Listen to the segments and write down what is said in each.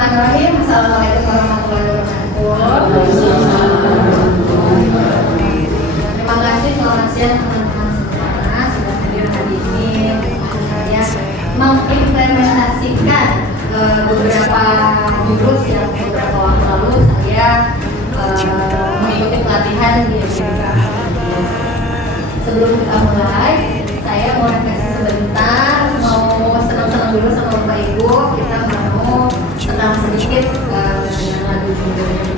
Bismillahirrahmanirrahim. Assalamualaikum warahmatullahi wabarakatuh. Terima kasih, selamat siang teman-teman semua sudah hadir hari ini. Saya mengimplementasikan beberapa jurus yang beberapa waktu lalu saya mengikuti pelatihan di SMA. Sebelum kita mulai, saya mau refleksi sebentar, mau senang-senang dulu sama Bapak Ibu. Kita mau senang sedikit dengan lagu judulnya.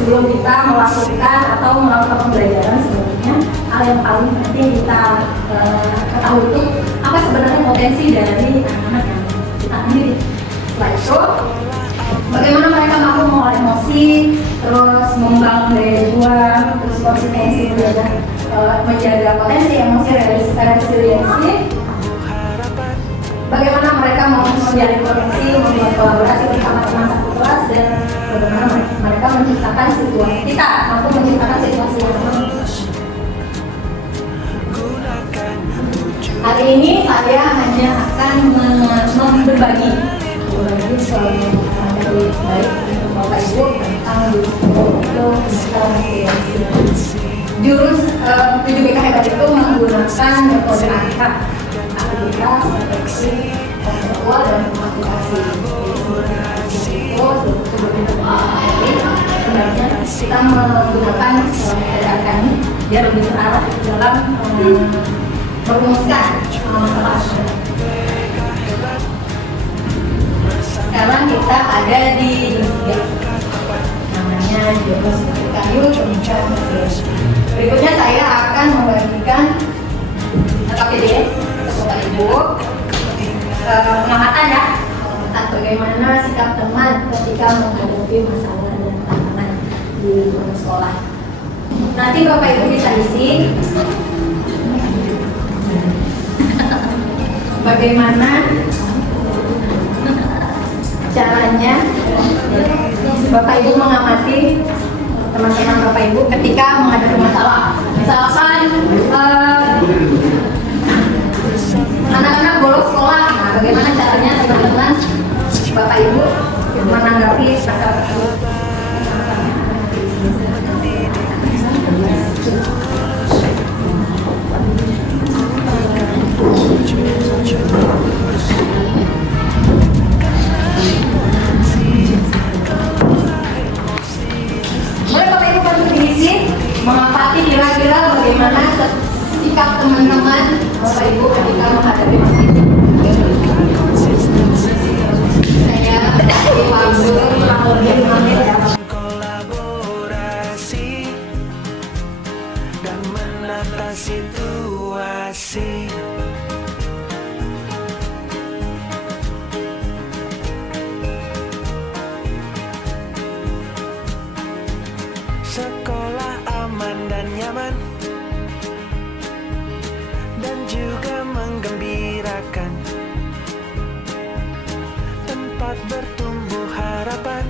Sebelum kita melakukan atau melakukan pembelajaran, sebenarnya hal yang paling penting kita ketahui itu apa sebenarnya potensi dari anak-anak yang kita didik. Setelah itu, bagaimana mereka mampu mengolah emosi, terus membangun daya juang, terus konsistensi menjaga potensi emosi, resiliensi. Bagaimana mereka mampu menjalin koneksi, membuat kolaborasi bersama teman satu kelas, dan bagaimana mereka menciptakan situasi, kita mampu menciptakan situasi yang aman. Hari ini saya hanya akan berbagi dari baik untuk Bapak Ibu tentang jurus 7BK hebat itu menggunakan metode AKA. Aktivitas, refleksi, konseptual, dan aplikasi. Sebenarnya kita menggunakan metode AKA ini biar lebih terarah dalam merumuskan masalah. Sekarang kita ada di namanya jurus kayu pemikiran. Berikutnya saya akan membagikan KPD Bapak Ibu pengamatan ya, tentang bagaimana sikap teman ketika menghadapi masalah dan tantangan di sekolah. Nanti Bapak Ibu bisa isi bagaimana caranya Bapak Ibu mengamati teman-teman Bapak Ibu ketika menghadapi masalah. Misalkan anak-anak bolos sekolah bagaimana caranya teman-teman Bapak Ibu menanggapi masalah tersebut. Boleh Bapak Ibu berdiskusi mengamati kira-kira bagaimana sikap teman-teman Bapak Ibu ketika menghadapi masalah ini. Kolaborasi dan menata situasi. Sekolah aman dan nyaman dan juga menggembirakan, tempat bertumbuh harapan.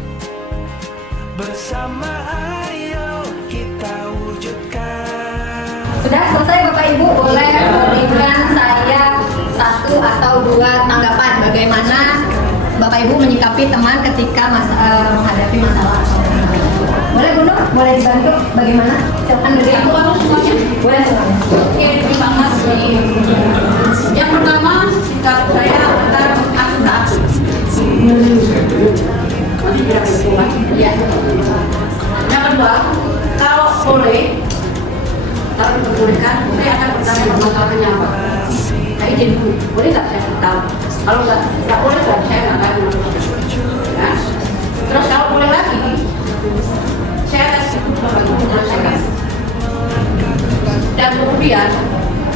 Bersama ayo kita wujudkan. Sudah selesai Bapak Ibu, boleh berikan saya satu atau dua tanggapan bagaimana Bapak Ibu menyikapi teman ketika menghadapi masalah. Boleh Bu Nur, boleh dibantu bagaimana? Silakan dari aku semuanya. Boleh semuanya. Oke, terima kasih. Yang pertama, sikap saya adalah aktif. Ya. Yang kedua, kalau boleh, kalau diperbolehkan, saya akan bertanya masalahnya apa. Saya izin dulu, boleh nggak saya tahu? Kalau nggak boleh nggak, saya nggak akan. Ya. Terus kalau boleh lagi, saya akan menyelesaikan. Dan kemudian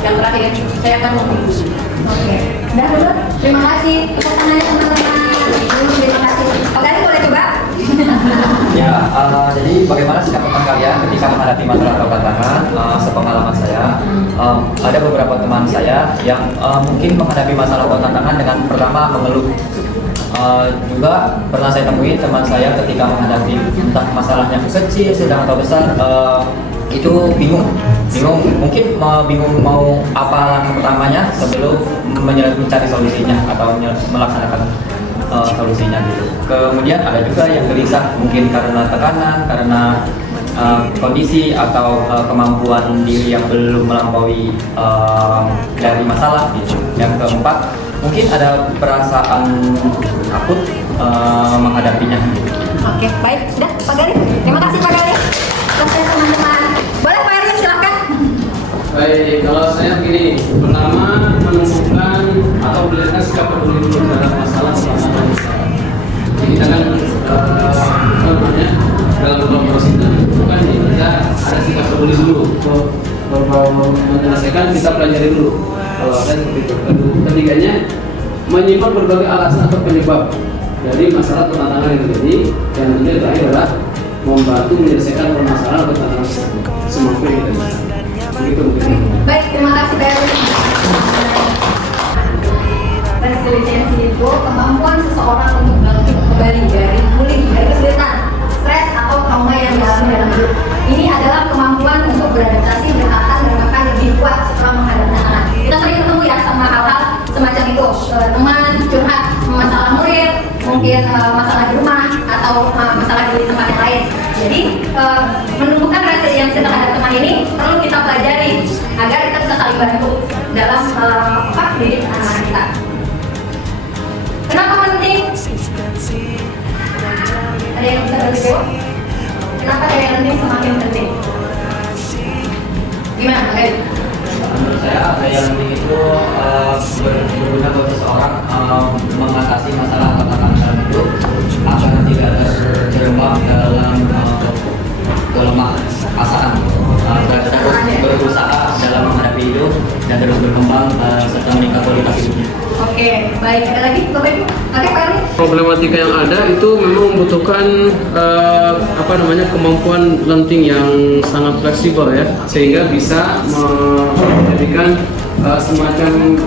yang terakhir saya akan menghubungi. Oke. Dan dulu, terima kasih. Tepuk tangannya teman-teman. Terima kasih. Oke, boleh coba? Ya, jadi bagaimana sikap teman kalian ketika menghadapi masalah atau tantangan? Sepengalaman saya, ada beberapa teman saya yang mungkin menghadapi masalah atau tantangan dengan pertama mengeluh. Juga pernah saya temui teman saya ketika menghadapi entah masalahnya kecil, sedang atau besar, itu bingung, mungkin bingung mau apa langkah pertamanya sebelum mencari solusinya atau melaksanakan solusinya gitu. Kemudian ada juga yang gelisah mungkin karena tekanan, karena kondisi atau kemampuan diri yang belum melampaui dari masalah gitu. Yang keempat, mungkin ada perasaan takut menghadapinya. Oke, baik. Sudah, Pak Galih. Terima kasih Pak Galih. Selesai teman-teman. Boleh Pak Erwin, silakan. Baik, kalau saya begini, pertama menunjukkan atau melihatkan sikap peduli dulu terhadap masalah selama masalah. Jadi kita kan apa namanya dalam kolaborasi itu bukan kita ada sikap peduli dulu. Kalau menyelesaikan kita pelajari dulu. Kalau ada seperti itu. Ketiganya menyimpan berbagai alasan atau penyebab dari masalah atau tantangan yang terjadi. Dan tentunya terakhir adalah membantu menyelesaikan permasalahan atau tantangan semampu yang kita bisa. Begitu mungkin. Baik, terima kasih Pak Erwin. Resiliensi itu kemampuan seseorang untuk bangkit kembali dari pulih dari kesulitan, stres atau trauma yang dialami dalam hidup. Ini adalah kemampuan untuk beradaptasi, bertahan, dan bahkan lebih kuat setelah menghadapi tantangan. Kita sering ketemu ya sama hal-hal semacam itu, teman curhat masalah murid, mungkin masalah di rumah atau masalah di tempat yang lain. Jadi menumbuhkan resiliensi terhadap teman ini perlu kita pelajari agar kita bisa saling bantu dalam mendidik anak-anak kita. Kenapa penting? Ada yang bisa berjawab? Kenapa daya lenting semakin penting? Gimana, Pak? Menurut saya daya lenting itu berguna buat seseorang mengatasi masalah atau tantangan dalam hidup agar tidak terjerembab dalam kelemahan perasaan, terus berusaha dalam menghadapi hidup dan terus berkembang serta meningkat kualitas hidupnya. Oke, baik. Ada lagi, Bapak Ibu? Oke, Pak Erwin. Problematika yang ada itu memang membutuhkan kemampuan lenting yang sangat fleksibel ya, sehingga bisa menjadikan semacam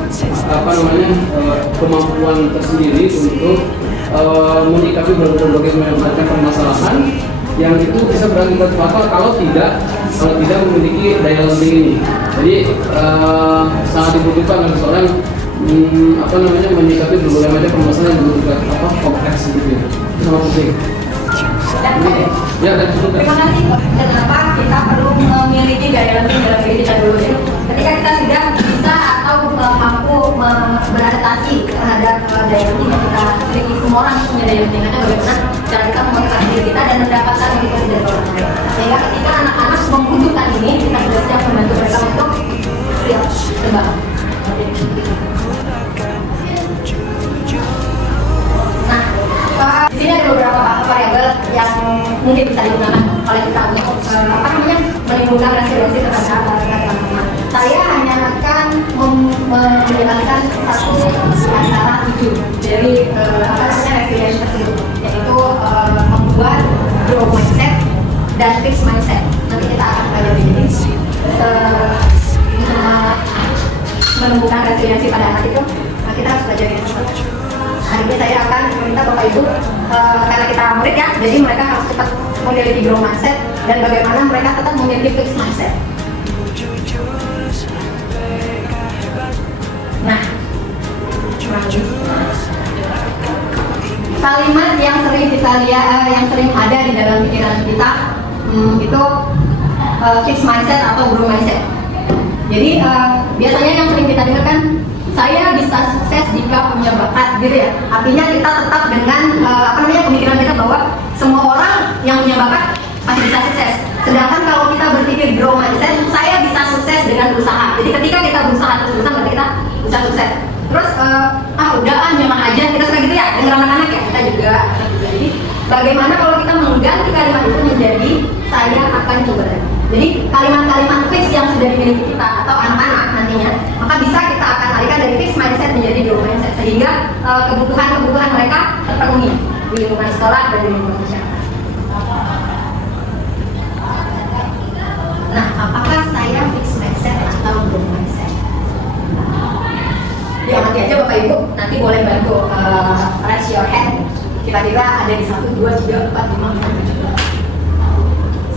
kemampuan tersendiri untuk menyikapi berbagai macam permasalahan yang itu bisa berakibat fatal kalau tidak memiliki daya lenting ini. Jadi sangat dibutuhkan seseorang apa namanya menyikapi berbagai macam permasalahan yang begitu kompleks gitu ya. Itu sangat penting. Ya, dan cukup. Terima kasih. Dan apa kita perlu memiliki gaya lemah dalam diri kita dulu ya. Ketika kita sudah bisa atau mampu beradaptasi terhadap daya lemah yang kita miliki, semua orang punya daya lemah. Karena bagaimana cara kita memotivasi diri kita dan mendapatkan motivasi dari orang lain. Sehingga ketika anak-anak membutuhkan ini, kita sudah siap membantu mereka untuk siap terbang. Nah, di sini ada beberapa variabel yang mungkin bisa digunakan oleh kita untuk menimbulkan resiliensi terhadap teman-teman. Saya hanya akan menjelaskan satu antara 7 dari resiliensi tersebut, yaitu membuat growth mindset dan fixed mindset. Nanti kita akan pelajari ini menemukan resiliensi pada anak itu. Nah, kita harus pelajari hari ini saya akan meminta Bapak Ibu, karena kita murid ya, jadi mereka harus cepat memiliki growth mindset dan bagaimana mereka tetap memiliki fixed mindset. Nah, kalimat yang sering kita lihat, yang sering ada di dalam pikiran kita itu fixed mindset atau growth mindset. Jadi biasanya yang sering kita dengarkan, saya bisa sukses jika punya bakat, gitu ya. Artinya kita tetap dengan pemikiran kita bahwa semua orang yang punya bakat pasti bisa sukses. Sedangkan kalau kita berpikir growth mindset, saya bisa sukses dengan berusaha. Jadi ketika kita berusaha terus-terusan, berarti kita bisa sukses. Terus nyerah aja, kita suka gitu ya, dengan anak-anak ya, kita juga. Jadi bagaimana kalau kita mengganti kalimat itu menjadi saya akan coba lagi. Jadi kalimat-kalimat fix yang sudah dimiliki kita atau anak-anak nantinya, maka bisa kita akan alihkan dari fixed mindset menjadi growth mindset, sehingga kebutuhan mereka terpenuhi di lingkungan sekolah dan di lingkungan masyarakat. Nah, apakah saya fixed mindset atau growth mindset? Ya, nanti aja Bapak Ibu, nanti boleh bantu raise your hand. Kira-kira ada di 1, 2, 3, 4, 5, 6, 7.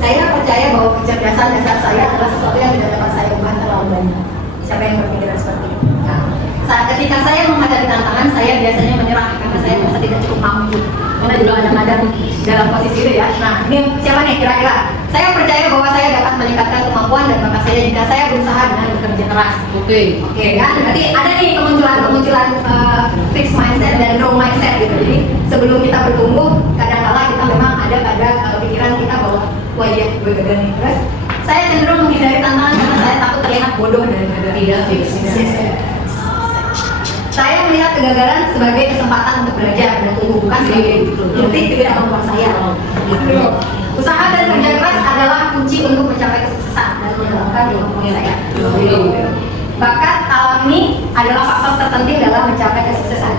Saya percaya bahwa kecerdasan dasar saya adalah sesuatu yang tidak dapat saya ubah terlalu banyak. Siapa yang berpikiran seperti itu? Nah, ketika saya menghadapi tantangan, saya biasanya menyerah karena saya merasa tidak cukup mampu. Karena juga kadang-kadang dalam posisi itu ya. Nah, ini siapa nih kira-kira? Saya percaya bahwa saya dapat meningkatkan kemampuan dan bakat saya jika saya berusaha dengan bekerja keras. Oke kan? Berarti ada nih kemunculan fixed mindset dan growth mindset gitu. Jadi sebelum kita bertumbuh, kadang-kala kita memang ada pada pikiran kita bahwa wah iya, gue gagal nih. Terus saya cenderung menghindari tantangan karena saya takut terlihat bodoh daripada tidak fixed. Saya melihat kegagalan sebagai kesempatan untuk belajar dan tumbuh, bukan sebagai titik ketidakmampuan saya. Usaha dan kerja keras adalah kunci untuk mencapai kesuksesan dan mengembangkan kemampuan saya. Bakat alami adalah faktor terpenting dalam mencapai kesuksesan.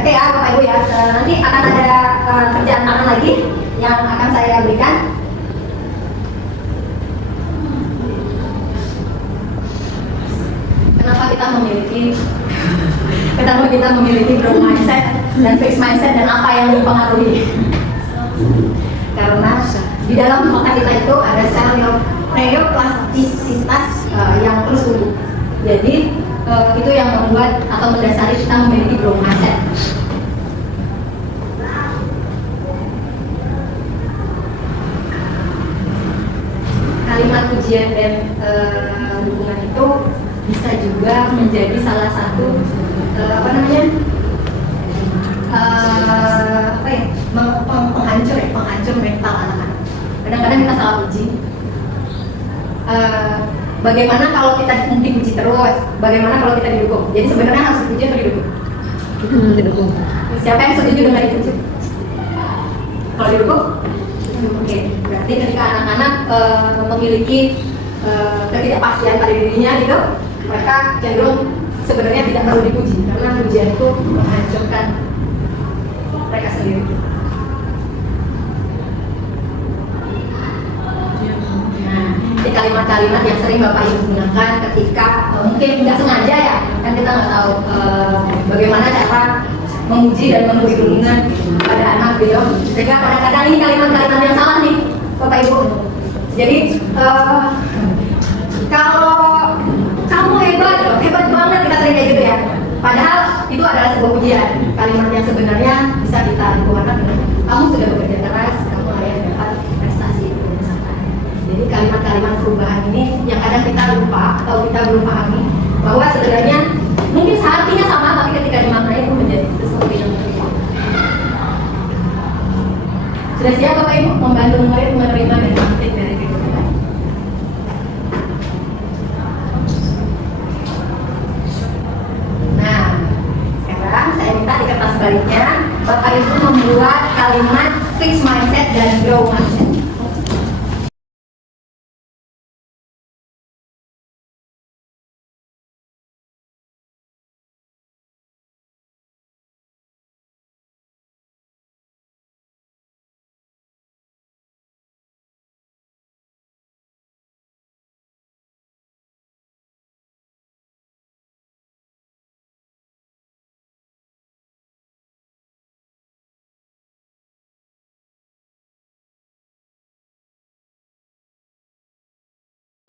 Oke ya Bapak Ibu ya, nanti akan ada kerjaan tangan lagi yang akan saya berikan. Kenapa kita memiliki growth mindset dan fixed mindset dan apa yang mempengaruhi? Karena di dalam otak kita itu ada sel neuroplastisitas yang terus tumbuh. Jadi itu yang membuat atau mendasari kita memiliki growth mindset. Kalimat pujian dan dukungan itu bisa juga menjadi salah satu penghancur mental anak-anak. Kadang-kadang kita salah puji. Bagaimana kalau kita dipuji terus? Bagaimana kalau kita didukung? Jadi sebenarnya harus dipuji atau didukung? Didukung. Siapa yang setuju dengan dipuji? Kalau didukung? Oke. Berarti ketika anak-anak memiliki ketidakpastian pada dirinya gitu, mereka cenderung sebenarnya tidak perlu dipuji karena pujian itu menghancurkan mereka sendiri. Nah, kalimat-kalimat yang sering Bapak Ibu gunakan ketika mungkin nggak sengaja ya, kan kita nggak tahu bagaimana cara memuji dan memberi dukungan pada anak gitu. Sehingga kadang-kadang ini kalimat-kalimat yang salah nih Bapak Ibu. Jadi kalau kamu hebat banget, kita sering sebuah pujian. Kalimat yang sebenarnya bisa kita keluarkan dengan kamu sudah bekerja keras, kamu layak dapat prestasi berdasarkan. Jadi kalimat-kalimat perubahan ini yang kadang kita lupa atau kita belum pahami bahwa sebenarnya mungkin seartinya sama, tapi ketika dimaknai itu menjadi sesuatu yang berbeda. Sudah siap Bapak Ibu membantu murid menerima dan praktik dari kehidupan? Nah, sekarang saya minta di kertas baliknya Bapak Ibu membuat kalimat fixed mindset dan grow mindset.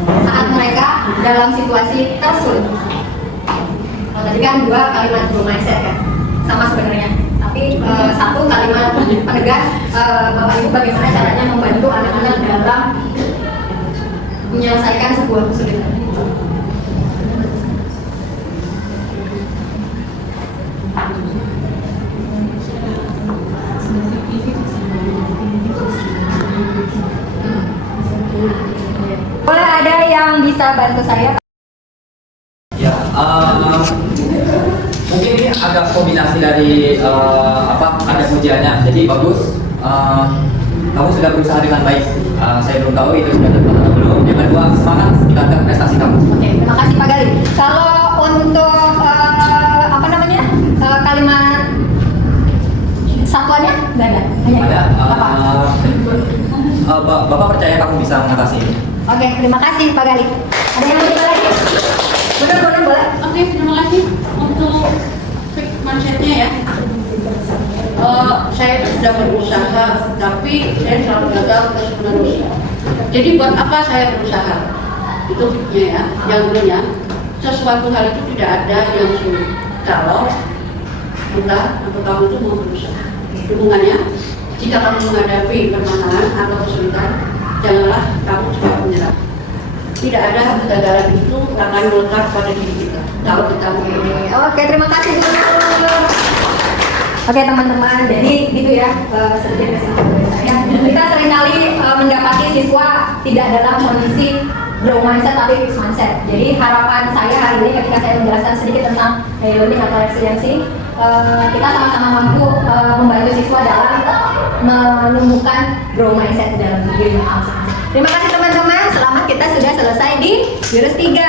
Saat mereka dalam situasi tersulit. Kalau tadi kan 2 kalimat grow mindset kan, sama sebenarnya. Tapi satu kalimat penegas, Bapak Ibu bagaimana caranya membantu anak-anak dalam menyelesaikan sebuah kesulitan. Boleh ada yang bisa bantu saya? Ya, mungkin ini agak kombinasi dari ada pujiannya. Jadi bagus. Kamu sudah berusaha dengan baik. Saya belum tahu itu sudah tercapai atau belum. Yang kedua, semangat tingkatkan prestasi kamu. Oke, terima kasih Pak Gali. Kalau untuk kalimat satuannya nggak ada. Ada. Apa? Bapak percaya kamu bisa mengatasi ini. Oke, terima kasih Pak Gali. Ada yang mau coba lagi? Boleh. Oke, terima kasih untuk fix mindsetnya ya. Saya sudah berusaha, tapi saya selalu gagal terus menerus. Jadi buat apa saya berusaha? Itu fixnya ya. Yang dulunya, sesuatu hal itu tidak ada yang sulit kalau mudah atau kamu itu mau berusaha. Hubungannya, jika kamu menghadapi permasalahan atau kesulitan, janganlah kamu cepat menyerah. Tidak ada kegagalan itu akan melekat pada diri kita. Kalau kita mau. Oke, terima kasih Gubernur. Oke teman-teman, jadi gitu ya sedikit kesimpulan dari saya. Kita seringkali mendapati siswa tidak dalam kondisi grow mindset tapi fixed mindset. Jadi harapan saya hari ini ketika saya menjelaskan sedikit tentang learning atau resiliensi, kita sama-sama mampu membantu siswa dalam menumbuhkan grow mindset dalam diri masing-masing. Terima kasih teman-teman, selamat kita sudah selesai di jurus 3.